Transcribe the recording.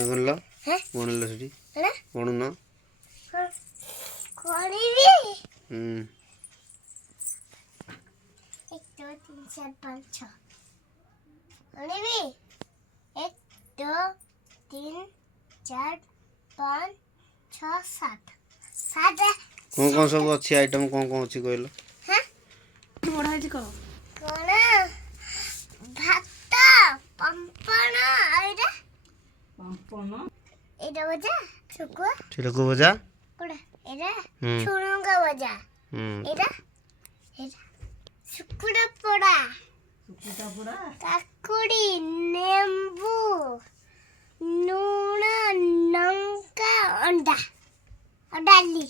ଗଣିଲ ଗଣିଲ ସେଠି ଗଣୁନ କରିବି 1 2 3 4 5 6 ଗଣିବି 1 2 3 4 5 6 7 7 କଣ ସବୁ ଅଛି ଆଇଟମ କଣ ଅଛି କହିଲ ବଢା ହେଇଛି କହ କଣ ଭାତ ପାମ୍ପଡ଼ ଏଇଟା ଭଜା ଶୁଖୁଆ ସେଟା କୋଉ ଭଜା କୋଉଟା ଏଇଟା ଝୁଡୁଙ୍ଗ ଭଜା ଏଇଟା ଶୁଖୁଆ ପୋଡା କାକୁଡି ଲେମ୍ବୁ ଲୁଣ ଲଙ୍କା ଅଣ୍ଡା ଆଉ ଡାଲି